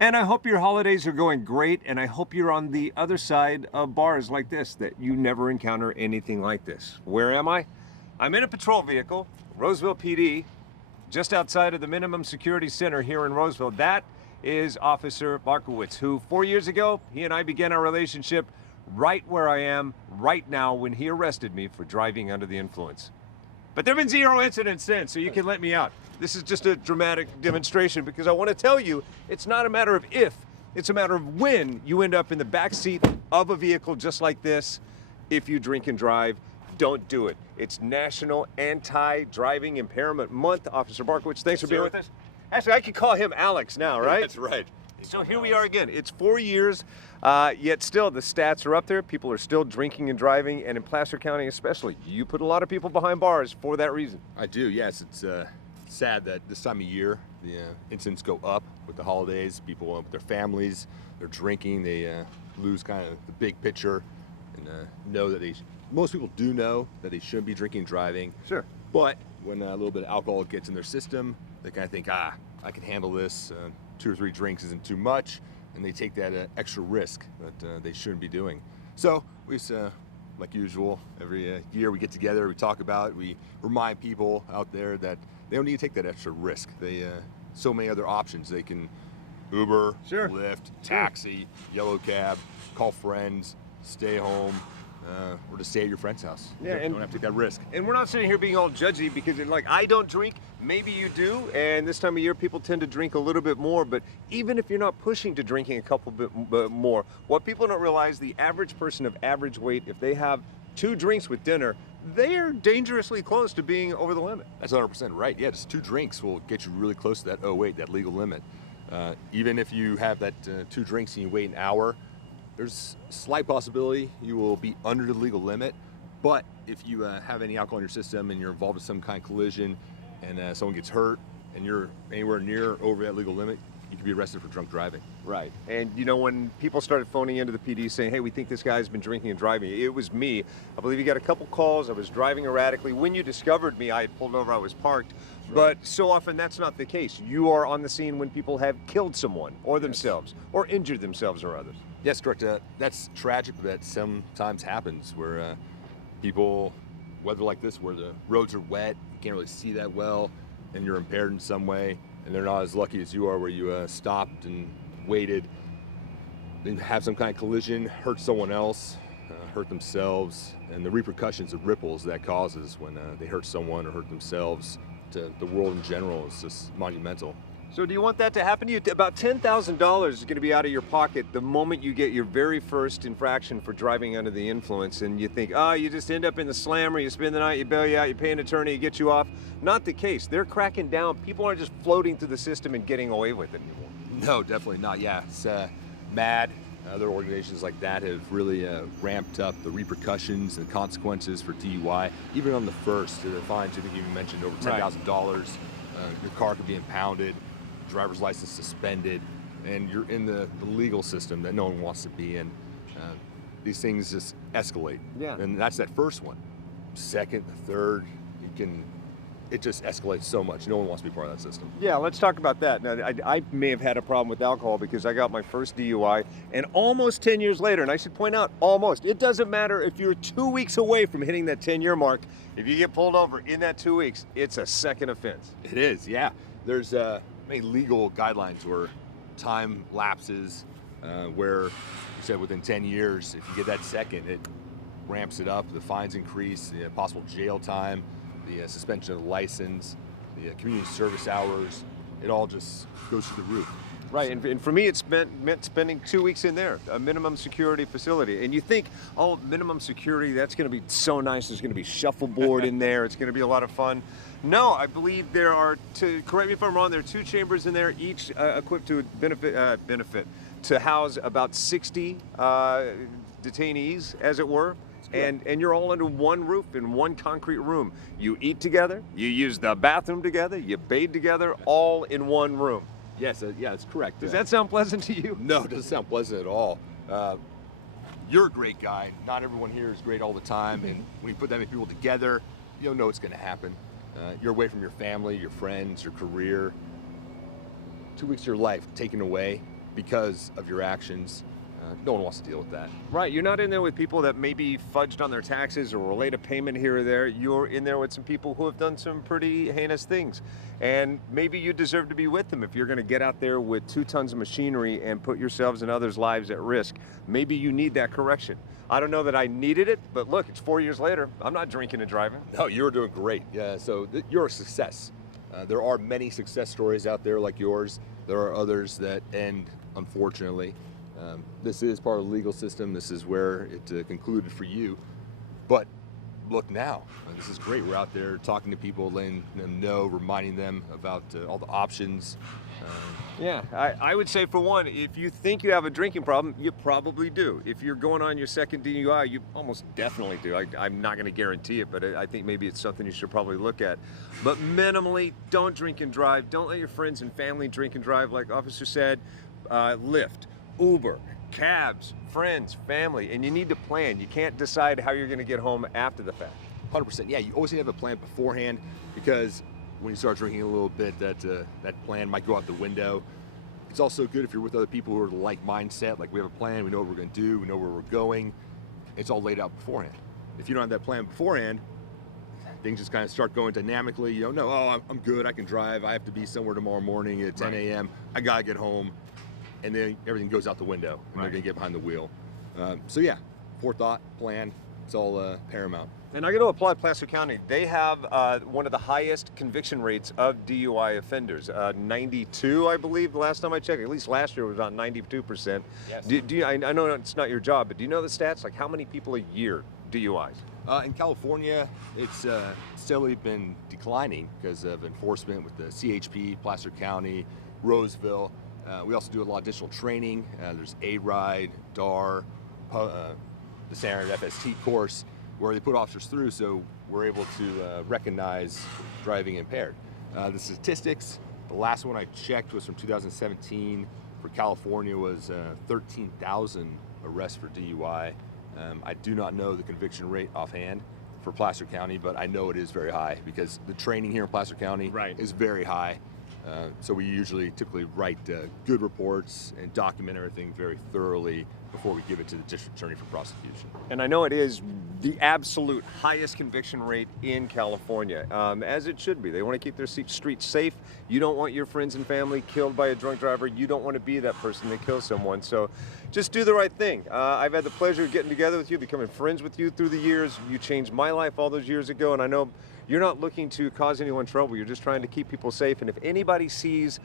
And I hope your holidays are going great, and I hope you're on the other side of bars like this, that you never encounter anything like this. Where am I? I'm in a patrol vehicle, Roseville PD, just outside of the Minimum Security Center here in Roseville. That is Officer Bartkiewicz, who 4 years ago, he and I began our relationship right where I am right now when he arrested me for driving under the influence. But there have been 0 incidents since, so you can let me out. This is just a dramatic demonstration because I want to tell you it's not a matter of if, it's a matter of when you end up in the back seat of a vehicle just like this. If you drink and drive, don't do it. It's National Anti-Driving Impairment Month. Officer Bartkiewicz, thanks for being with us. Actually, I can call him Alex now, right? That's right. So here we are again. It's 4 years, yet still the stats are up there. People are still drinking and driving, and in Placer County especially. You put a lot of people behind bars for that reason. I do, yes. It's sad that this time of year, the incidents go up with the holidays. People with their families, they're drinking, they lose kind of the big picture and know that most people do know that they shouldn't be drinking and driving. Sure. But when a little bit of alcohol gets in their system, they kind of think, I can handle this. 2 or 3 drinks isn't too much, and they take that extra risk that they shouldn't be doing. So we like usual, every year we get together, we talk about it, we remind people out there that they don't need to take that extra risk. They so many other options. They can Uber, Sure. Lyft, taxi, yellow cab, call friends, stay home, or just stay at your friend's house. Yeah, You don't have to take that risk. And we're not sitting here being all judgy because, like, I don't drink. Maybe you do, and this time of year people tend to drink a little bit more. But even if you're not pushing to drinking a couple bit more, what people don't realize, the average person of average weight, if they have 2 drinks with dinner, they are dangerously close to being over the limit. That's 100% right. Yeah, just 2 drinks will get you really close to that 0.8, that legal limit. Even if you have that 2 drinks and you wait an hour, there's a slight possibility you will be under the legal limit. But if you have any alcohol in your system and you're involved in some kind of collision and someone gets hurt and you're anywhere near over that legal limit, you could be arrested for drunk driving. Right. And you know, when people started phoning into the PD saying, hey, we think this guy's been drinking and driving, it was me. I believe you got a couple calls. I was driving erratically. When you discovered me, I had pulled over, I was parked. Right. But so often that's not the case. You are on the scene when people have killed someone or themselves or injured themselves or others. Yes, correct. That's tragic, but that sometimes happens where people, weather like this, where the roads are wet, you can't really see that well, and you're impaired in some way, and they're not as lucky as you are where you stopped and waited, then have some kind of collision, hurt someone else, hurt themselves, and the repercussions, the ripples that causes when they hurt someone or hurt themselves to the world in general is just monumental. So do you want that to happen to you? About $10,000 is going to be out of your pocket the moment you get your very first infraction for driving under the influence, and you think, you just end up in the slammer, you spend the night, you bail you out, you pay an attorney, you get you off. Not the case. They're cracking down. People aren't just floating through the system and getting away with it anymore. No, definitely not. Yeah, it's MAD. Other organizations like that have really ramped up the repercussions and consequences for DUI. Even on the first, the fines, I think you mentioned over $10,000. Your car could be impounded, driver's license suspended, and you're in the legal system that no one wants to be in. These things just escalate. Yeah. And that's that first one. Second, third, it just escalates so much. No one wants to be part of that system. Yeah, let's talk about that. Now, I may have had a problem with alcohol because I got my first DUI, and almost 10 years later, and I should point out, almost, it doesn't matter if you're 2 weeks away from hitting that 10-year mark. If you get pulled over in that 2 weeks, it's a second offense. It is, yeah. There's many legal guidelines where time lapses, where you said within 10 years, if you get that second, it ramps it up, the fines increase, the possible jail time, the suspension of the license, the community service hours, it all just goes through the roof. Right, and for me, it's meant spending 2 weeks in there, a minimum security facility. And you think, oh, minimum security, that's going to be so nice. There's going to be shuffleboard in there. It's going to be a lot of fun. No, I believe there are, correct me if I'm wrong, there are 2 chambers in there, each equipped to benefit to house about 60 detainees, as it were. And you're all under one roof in one concrete room. You eat together, you use the bathroom together, you bathe together, all in one room. Yes, yeah, that's correct. Does that sound pleasant to you? No, it doesn't sound pleasant at all. You're a great guy. Not everyone here is great all the time, and when you put that many people together, you don't know what's going to happen. You're away from your family, your friends, your career. 2 weeks of your life taken away because of your actions. No one wants to deal with that. Right, you're not in there with people that maybe fudged on their taxes or were late a payment here or there. You're in there with some people who have done some pretty heinous things. And maybe you deserve to be with them if you're gonna get out there with 2 tons of machinery and put yourselves and others' lives at risk. Maybe you need that correction. I don't know that I needed it, but look, it's 4 years later. I'm not drinking and driving. No, you were doing great. Yeah, so you're a success. There are many success stories out there like yours. There are others that end, unfortunately. This is part of the legal system. This is where it concluded for you. But look now, this is great. We're out there talking to people, letting them know, reminding them about all the options. Yeah, I would say for one, if you think you have a drinking problem, you probably do. If you're going on your second DUI, you almost definitely do. I'm not going to guarantee it, but I think maybe it's something you should probably look at. But minimally, don't drink and drive. Don't let your friends and family drink and drive. Like Officer said, Lyft, Uber, cabs, friends, family, and you need to plan. You can't decide how you're going to get home after the fact. 100%. Yeah, you always need to have a plan beforehand, because when you start drinking a little bit, that plan might go out the window. It's also good if you're with other people who are like mindset, like we have a plan, we know what we're going to do, we know where we're going. It's all laid out beforehand. If you don't have that plan beforehand, things just kind of start going dynamically. You don't know, oh, I'm good, I can drive, I have to be somewhere tomorrow morning at 10 a.m., I gotta get home. And then everything goes out the window, and they're gonna get behind the wheel. So yeah, forethought, plan, it's all paramount. And I got to applaud Placer County. They have one of the highest conviction rates of DUI offenders. 92, I believe, the last time I checked. At least last year it was about 92%. Yes. I know it's not your job, but do you know the stats? Like how many people a year DUIs? In California, it's steadily been declining because of enforcement with the CHP, Placer County, Roseville. We also do a lot of additional training. There's A-Ride, DAR, the standard FST course, where they put officers through so we're able to recognize driving impaired. The statistics, the last one I checked was from 2017 for California was 13,000 arrests for DUI. I do not know the conviction rate offhand for Placer County, but I know it is very high because the training here in Placer County is very high. So we typically write good reports and document everything very thoroughly before we give it to the district attorney for prosecution. And I know it is the absolute highest conviction rate in California, as it should be. They want to keep their streets safe. You don't want your friends and family killed by a drunk driver. You don't want to be that person that kills someone. So just do the right thing. I've had the pleasure of getting together with you, becoming friends with you through the years. You changed my life all those years ago, and I know you're not looking to cause anyone trouble. You're just trying to keep people safe. And if anybody sees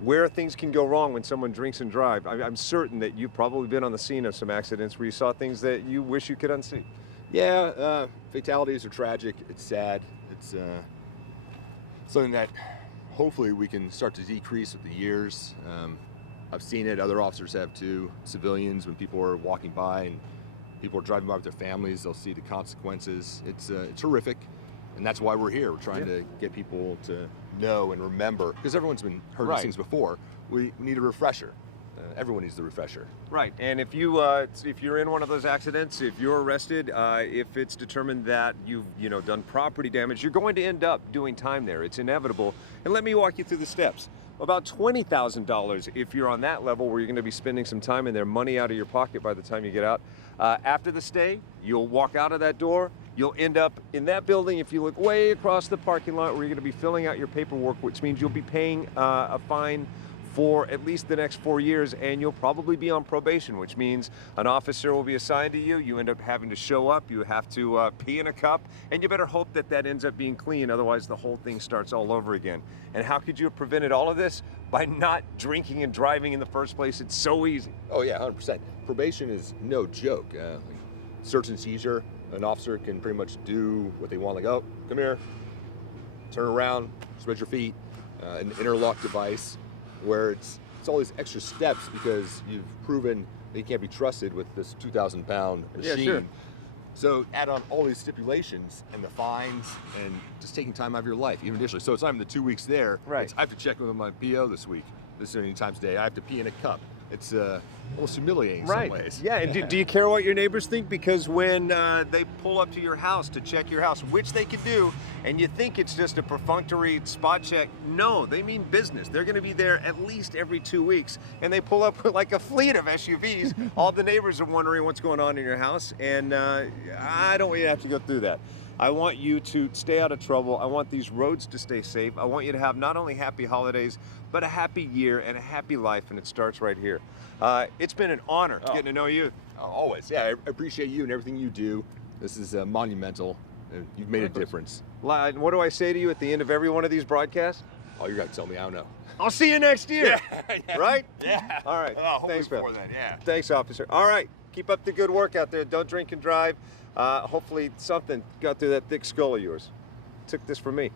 where things can go wrong when someone drinks and drives, I'm certain that you've probably been on the scene of some accidents where you saw things that you wish you could unsee. Yeah, fatalities are tragic. It's sad. It's something that hopefully we can start to decrease with the years. I've seen it, other officers have too. Civilians, when people are walking by and people are driving by with their families, they'll see the consequences. It's horrific. And that's why we're here. We're trying to get people to know and remember, because everyone's been heard these things before. We need a refresher. Everyone needs the refresher. Right, and if you're in one of those accidents, if you're arrested, if it's determined that you've done property damage, you're going to end up doing time there. It's inevitable. And let me walk you through the steps. About $20,000 if you're on that level where you're going to be spending some time in there, money out of your pocket by the time you get out. After the stay, you'll walk out of that door. You'll end up in that building if you look way across the parking lot where you're going to be filling out your paperwork, which means you'll be paying a fine for at least the next 4 years, and you'll probably be on probation, which means an officer will be assigned to you. You end up having to show up. You have to pee in a cup, and you better hope that that ends up being clean. Otherwise, the whole thing starts all over again. And how could you have prevented all of this? By not drinking and driving in the first place. It's so easy. Oh yeah, 100%. Probation is no joke. Search and seizure, an officer can pretty much do what they want. Like, oh, come here, turn around, spread your feet, an interlock device, where it's all these extra steps because you've proven that you can't be trusted with this 2,000-pound machine. Yeah, sure. So add on all these stipulations and the fines and just taking time out of your life, even additionally. So it's not even the 2 weeks there. Right. I have to check with my PO this week, this many times a day. I have to pee in a cup. It's almost humiliating in Right. some ways. Yeah, and do you care what your neighbors think? Because when they pull up to your house to check your house, which they could do, and you think it's just a perfunctory spot check, no, they mean business. They're going to be there at least every 2 weeks, and they pull up with like a fleet of SUVs. All the neighbors are wondering what's going on in your house, and I don't want you to have to go through that. I want you to stay out of trouble. I want these roads to stay safe. I want you to have not only happy holidays, but a happy year and a happy life, and it starts right here. It's been an honor getting to know you. Always. Yeah, I appreciate you and everything you do. This is monumental, and you've made a difference. What do I say to you at the end of every one of these broadcasts? Oh, you're going to tell me, I don't know. I'll see you next year. Yeah. Right? Yeah. All right. Thanks, before man. that, yeah. Thanks, officer. All right. Keep up the good work out there. Don't drink and drive. Hopefully something got through that thick skull of yours. Took this from me.